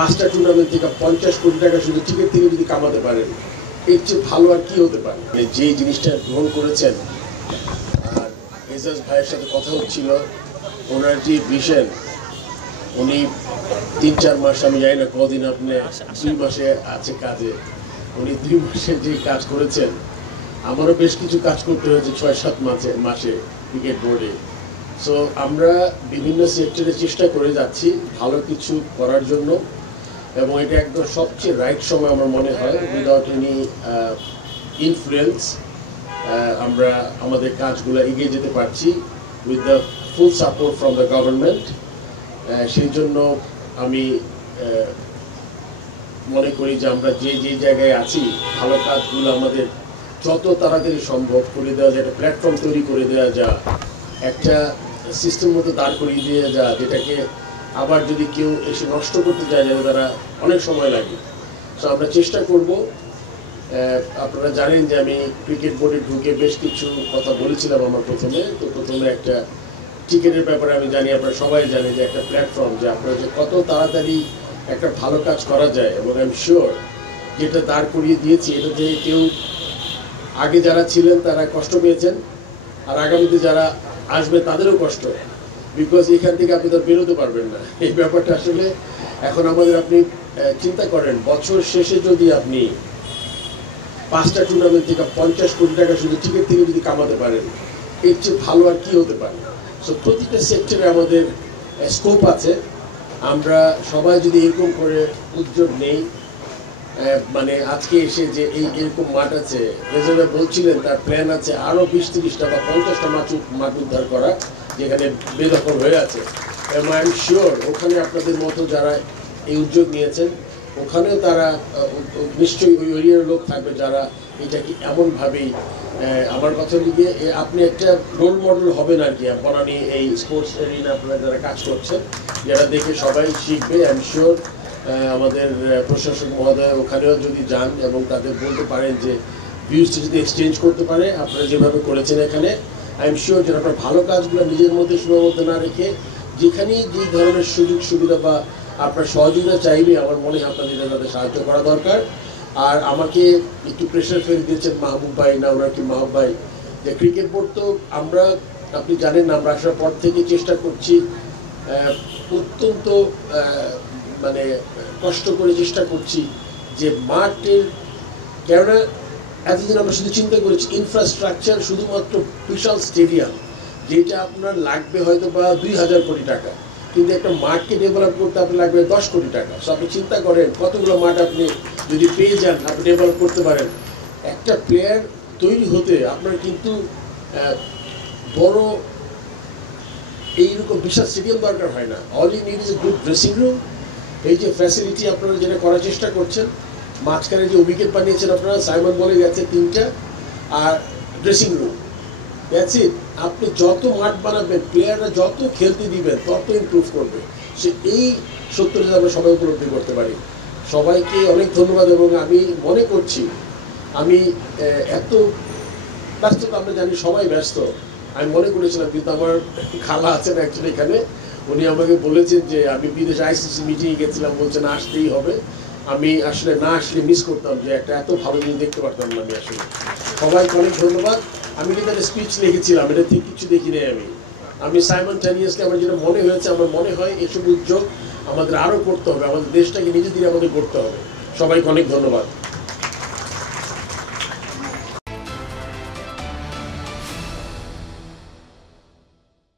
পাঁচটা টুর্নামেন্ট থেকে 50 কোটি টাকা শুধু টিকিট থেকে যদি কামাতে পারেন, এর চেয়ে ভালো আর কি হতে পারে? যে জিনিসটা গ্রহণ করেছেন, আর এজাজ ভাইয়ের সাথে কথা হচ্ছিল, ওনার যে ভিশন, উনি 3-4 মাস, আমি জানি না কদিন, আপনি 2 মাসে আছে কাজে, উনি 2 মাসে যে কাজ করেছেন, আমারও বেশ কিছু কাজ করতে হয়েছে 6-7 মাসে ক্রিকেট বোর্ডে। সো আমরা বিভিন্ন সেক্টরে চেষ্টা করে যাচ্ছি ভালো কিছু করার জন্য, এবং এটা একদম সবচেয়ে রাইট সময় আমার মনে হয়। উইদাউট এনি ইনফ্লুয়েন্স আমরা আমাদের কাজগুলো এগিয়ে যেতে পারছি with the full support from the government. সেই জন্য আমি মনে করি যে আমরা যে জায়গায় আছি, ভালো কাজগুলো আমাদের যত তাড়াতাড়ি সম্ভব করে দেওয়া যায়, একটা প্ল্যাটফর্ম তৈরি করে দেওয়া যায়, একটা সিস্টেম মতো দাঁড় করিয়ে দেওয়া যায়, যেটাকে আবার যদি কেউ এসে নষ্ট করতে চায়, যাতে তারা অনেক সময় লাগে। সো আমরা চেষ্টা করব। আপনারা জানেন যে আমি ক্রিকেট বোর্ডে ঢুকে বেশ কিছু কথা বলেছিলাম আমার প্রথমে একটা টিকিটের ব্যাপারে আমি জানি, আপনারা সবাই জানেন যে একটা প্ল্যাটফর্ম, যে আপনারা যে কত তাড়াতাড়ি একটা ভালো কাজ করা যায়, এবং আই এম শিওর যেটা দাঁড় করিয়ে দিয়েছি, এটা থেকে কেউ আগে যারা ছিলেন তারা কষ্ট পেয়েছেন, আর আগামীতে যারা আসবে তাদেরও কষ্ট, বিকজ এখান থেকে আপনি তো বেরোতে পারবেন না। এই ব্যাপারটা আসলে এখন আমাদের, আপনি চিন্তা করেন, বছর শেষে যদি আপনি 5টা টুর্নামেন্ট থেকে 50 কোটি টাকা শুধু টিকিট থেকে যদি কামাতে পারেন, এর চেয়ে ভালো আর কি হতে পারে? সো প্রতিটা সেক্টরে আমাদের স্কোপ আছে। আমরা সবাই যদি এরকম করে উদ্যোগ নেই, মানে আজকে এসে যে এরকম মাঠ আছে, রেজার্ভে বলছিলেন তার প্ল্যান আছে আরও 20-30টা বা 50টা মাঠ উদ্ধার করা, যেখানে বেদখল হয়ে আছে। এবং আই এম শিওর ওখানে আপনাদের মতো যারা এই উদ্যোগ নিয়েছেন, ওখানেও তারা নিশ্চয়ই ওই এরিয়ার লোক থাকবে যারা এটাকে এমনভাবেই, আমার কথা লিখে আপনি একটা রোল মডেল হবেন আর কি, বনানী এই স্পোর্টস এরিয়া আপনারা যারা কাজ করছেন, যারা দেখে সবাই শিখবে। আই এম শিওর আমাদের প্রশাসক মহোদয় ওখানেও যদি যান এবং তাদের বলতে পারেন যে ভিউজটা যদি এক্সচেঞ্জ করতে পারে আপনারা যেভাবে করেছেন এখানে, আই এম শিওর যে আপনার ভালো কাজগুলো নিজের মধ্যে সীমাবদ্ধ না রেখে, যেখানেই যে ধরনের সুযোগ সুবিধা বা আপনার সহযোগিতা চাইবে, আমার মনে হয় আপনাদের তাদের সাহায্য করা দরকার। আর আমাকে একটু প্রেশার ফেলে দিয়েছেন মাহবুব ভাই, না ওনার কি মাহবুব ভাই, যে ক্রিকেট বোর্ড তো আমরা, আপনি জানেন না, আমরা আসার পর থেকে চেষ্টা করছি, অত্যন্ত মানে কষ্ট করে চেষ্টা করছি যে মাঠের, কেননা এতদিন আমরা শুধু চিন্তা করেছি ইনফ্রাস্ট্রাকচার, শুধুমাত্র বিশাল স্টেডিয়াম, যেটা আপনার লাগবে হয়তো বা 2000 কোটি টাকা, কিন্তু একটা মাঠকে ডেভেলপ করতে আপনার লাগবে 10 কোটি টাকা। সো আপনি চিন্তা করেন কতগুলো মাঠ আপনি যদি পেয়ে যান, আপনি ডেভেলপ করতে পারেন। একটা প্লেয়ার তৈরি হতে আপনার কিন্তু বড় এইরকম বিশাল স্টেডিয়াম দরকার হয় না। All you need is a good dressing room. এই যে ফ্যাসিলিটি আপনারা যেটা করার চেষ্টা করছেন, মাঝখানে যে উইকেট বানিয়েছেন আপনারা, সাইমন বলে গেছে 3টা, আর ড্রেসিং রুম, দ্যাটস ইট। আপনি যত মাঠ বানাবেন, প্লেয়াররা যত খেলতে দিবেন, তত ইমপ্রুভ করবে। সে এই সত্যটা আমরা সবাই উপলব্ধি করতে পারি। সবাইকে অনেক ধন্যবাদ। এবং আমি মনে করছি, আমি এত ব্যস্ত তো, আমরা জানি সবাই ব্যস্ত, আমি মনে করেছিলাম, কিন্তু আমার খালা আছেন অ্যাকচুয়ালি এখানে, উনি আমাকে বলেছেন যে আমি বিদেশে আইসিসি মিটিংয়ে গেছিলাম, বলছেন আসতেই হবে। আমি আসলে না আসলে মিস করতাম, যে একটা এত ভালো জিনিস দেখতে পারতাম না আমি আসলে। সবাইকে অনেক ধন্যবাদ। আমি কিন্তু একটা স্পিচ লিখেছিলাম, এটা ঠিক কিছু দেখি নাই আমি সাইমনটেনিয়াসলি আমার যেটা মনে হয়েছে, আমার মনে হয় এসব উদ্যোগ আমাদের আরও করতে হবে, আমাদের দেশটাকে নিজে দিয়ে আমাদের করতে হবে। সবাইকে অনেক ধন্যবাদ।